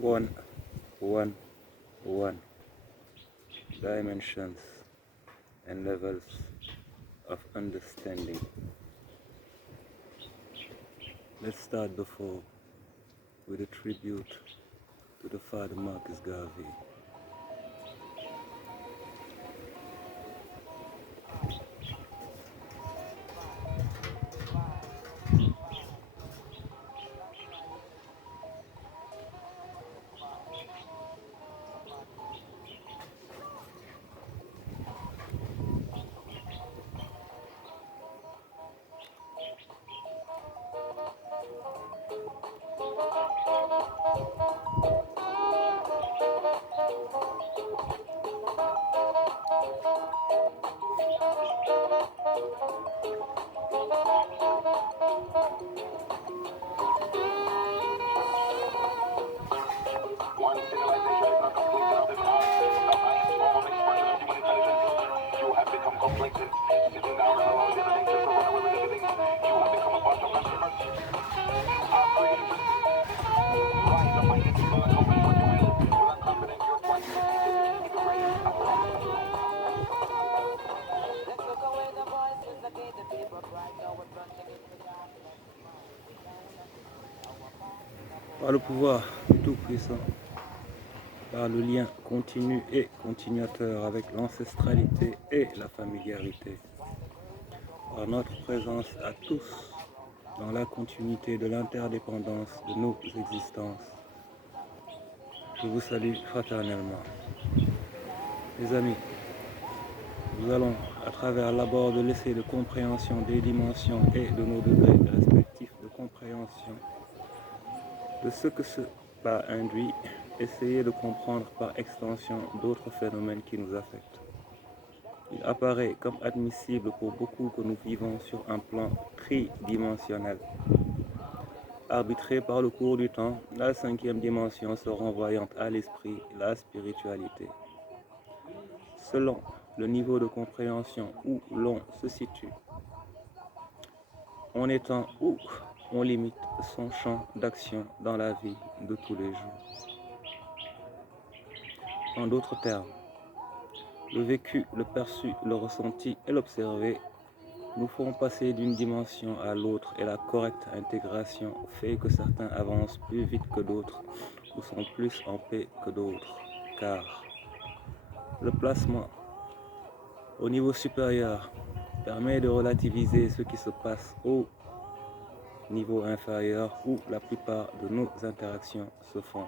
one, one, one dimensions and levels of understanding. Let's start the fall with a tribute to the Father Marcus Garvey. Par le pouvoir du Tout-Puissant, par le lien continu et continuateur avec l'ancestralité et la familiarité, par notre présence à tous dans la continuité de l'interdépendance de nos existences, je vous salue fraternellement. Les amis, nous allons, à travers l'abord de l'essai de compréhension des dimensions et de nos degrés respectifs de compréhension de ce que cela induit, essayer de comprendre par extension d'autres phénomènes qui nous affectent. Il apparaît comme admissible pour beaucoup que nous vivons sur un plan tridimensionnel. Arbitré par le cours du temps, la cinquième dimension se renvoyant à l'esprit, la spiritualité. Selon le niveau de compréhension où l'on se situe, on étend ou on limite son champ d'action dans la vie de tous les jours. En d'autres termes, le vécu, le perçu, le ressenti et l'observé nous font passer d'une dimension à l'autre et la correcte intégration fait que certains avancent plus vite que d'autres ou sont plus en paix que d'autres, car le placement au niveau supérieur permet de relativiser ce qui se passe au niveau inférieur où la plupart de nos interactions se font.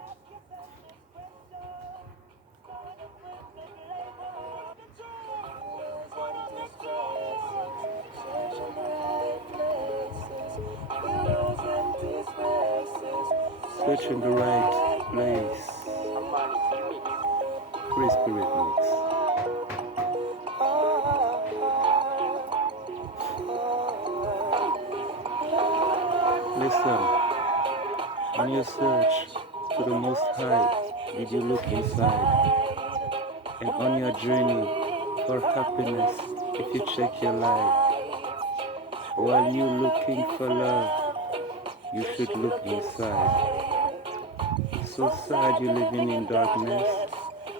Search in the right place. Free Spirit Mix. Listen, on your search to the Most High, did you look inside? And on your journey for happiness, if you check your life, while you looking for love, you should look inside. So sad you living in darkness,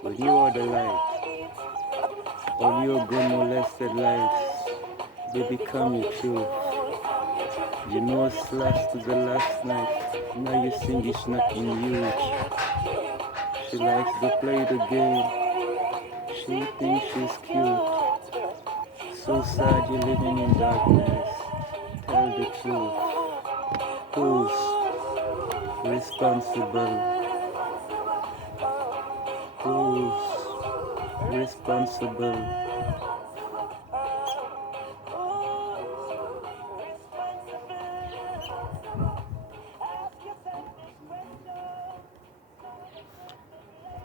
when you are the light. All your good molested lives, they become your truth. You know slash to the last night, now you sing it's not in huge. She likes to play the game, she thinks she's cute. So sad you're living in darkness, tell the truth. Who's responsible? Who's responsible?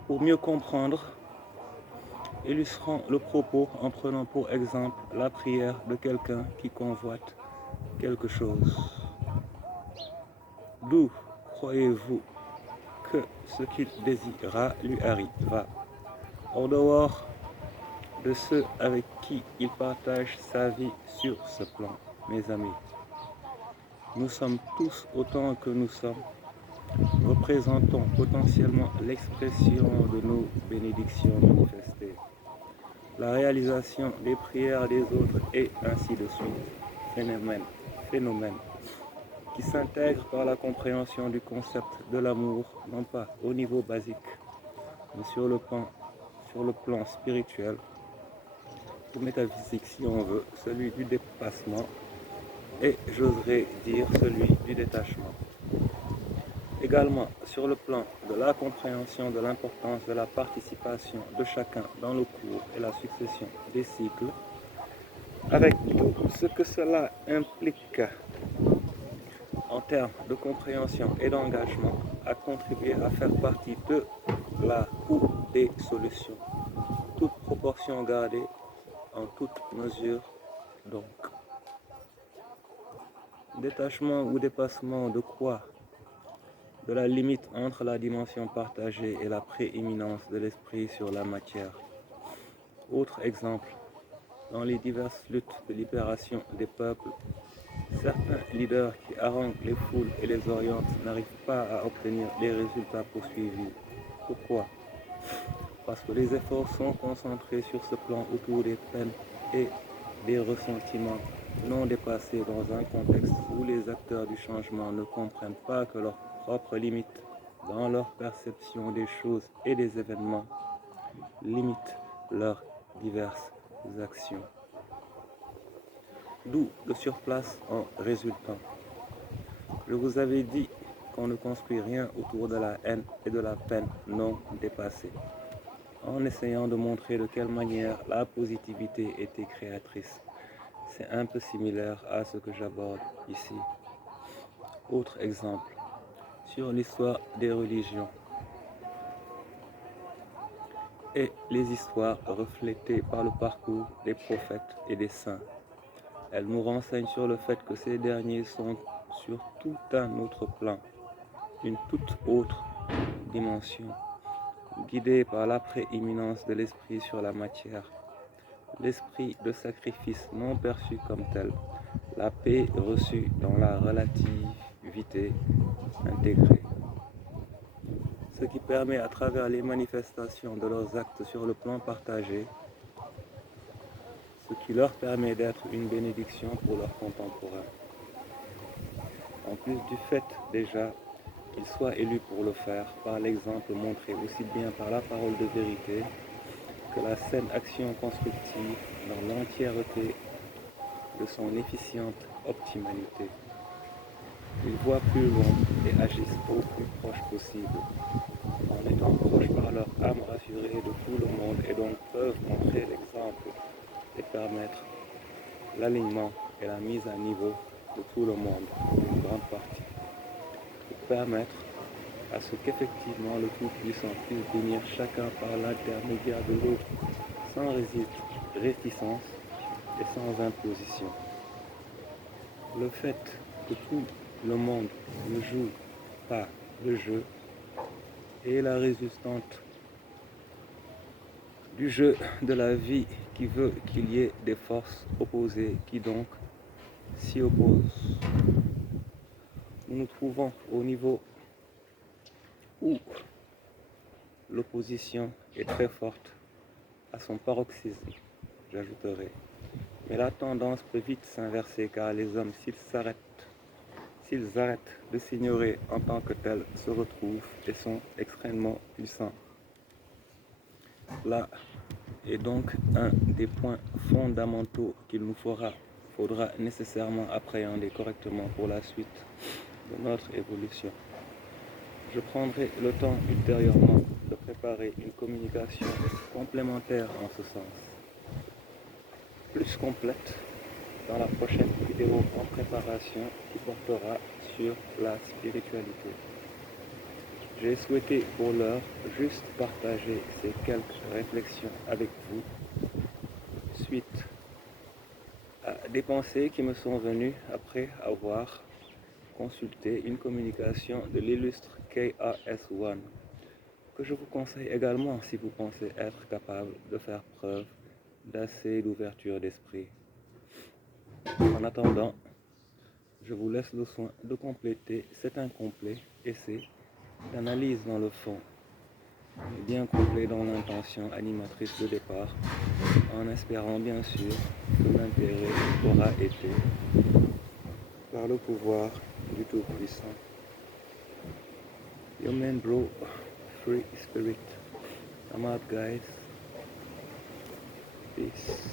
Pour mieux comprendre, illustrons le propos en prenant pour exemple la prière de quelqu'un qui convoite quelque chose. D'où croyez-vous que ce qu'il désira lui arriva, en dehors de ceux avec qui il partage sa vie sur ce plan, mes amis? Nous sommes tous autant que nous sommes représentons potentiellement l'expression de nos bénédictions manifestées, la réalisation des prières des autres et ainsi de suite. Phénomène qui s'intègre par la compréhension du concept de l'amour, non pas au niveau basique, mais sur le plan spirituel, ou métaphysique si on veut, celui du dépassement et j'oserais dire celui du détachement. Également sur le plan de la compréhension de l'importance de la participation de chacun dans le cours et la succession des cycles, avec tout ce que cela implique en termes de compréhension et d'engagement, à contribuer à faire partie de la ou des solutions, toute proportion gardée en toute mesure donc. Détachement ou dépassement de quoi? De la limite entre la dimension partagée et la prééminence de l'esprit sur la matière. Autre exemple, dans les diverses luttes de libération des peuples, certains leaders qui haranguent les foules et les orientent n'arrivent pas à obtenir les résultats poursuivis. Pourquoi? Parce que les efforts sont concentrés sur ce plan autour des peines et des ressentiments non dépassés dans un contexte où les acteurs du changement ne comprennent pas que leurs propres limites dans leur perception des choses et des événements limitent leurs diverses actions. D'où le surplace en résultant. Je vous avais dit qu'on ne construit rien autour de la haine et de la peine non dépassée, en essayant de montrer de quelle manière la positivité était créatrice. C'est un peu similaire à ce que j'aborde ici. Autre exemple, sur l'histoire des religions et les histoires reflétées par le parcours des prophètes et des saints. Elles nous renseignent sur le fait que ces derniers sont sur tout un autre plan, une toute autre dimension, guidés par la prééminence de l'esprit sur la matière, l'esprit de sacrifice non perçu comme tel, la paix reçue dans la relativité intégrée. Ce qui permet à travers les manifestations de leurs actes sur le plan partagé, ce qui leur permet d'être une bénédiction pour leurs contemporains. En plus du fait déjà qu'ils soient élus pour le faire, par l'exemple montré aussi bien par la parole de vérité que la saine action constructive dans l'entièreté de son efficiente optimalité. Ils voient plus loin et agissent au plus proche possible, en étant proches par leur âme rassurée de tout le monde et donc peuvent montrer l'exemple et permettre l'alignement et la mise à niveau de tout le monde, une grande partie, pour permettre à ce qu'effectivement le Tout-Puissant puisse bénir chacun par l'intermédiaire de l'autre, sans réticence et sans imposition. Le fait que tout le monde ne joue pas le jeu est la résultante du jeu de la vie qui veut qu'il y ait des forces opposées qui donc s'y opposent. Nous nous trouvons au niveau où l'opposition est très forte, à son paroxysme, j'ajouterai. Mais la tendance peut vite s'inverser car les hommes, s'ils arrêtent de s'ignorer en tant que tels, se retrouvent et sont extrêmement puissants. Là est donc un des points fondamentaux qu'il nous faudra nécessairement appréhender correctement pour la suite de notre évolution. Je prendrai le temps ultérieurement de préparer une communication complémentaire en ce sens, plus complète dans la prochaine vidéo en préparation qui portera sur la spiritualité. J'ai souhaité pour l'heure juste partager ces quelques réflexions avec vous suite à des pensées qui me sont venues après avoir consulté une communication de l'illustre KRS-One, que je vous conseille également si vous pensez être capable de faire preuve d'assez d'ouverture d'esprit. En attendant, je vous laisse le soin de compléter cet incomplet essai d'analyse dans le fond, mais bien complet dans l'intention animatrice de départ, en espérant bien sûr que l'intérêt aura été par le pouvoir du Tout-Puissant. Your man bro, free spirit. I'm out guys. Peace.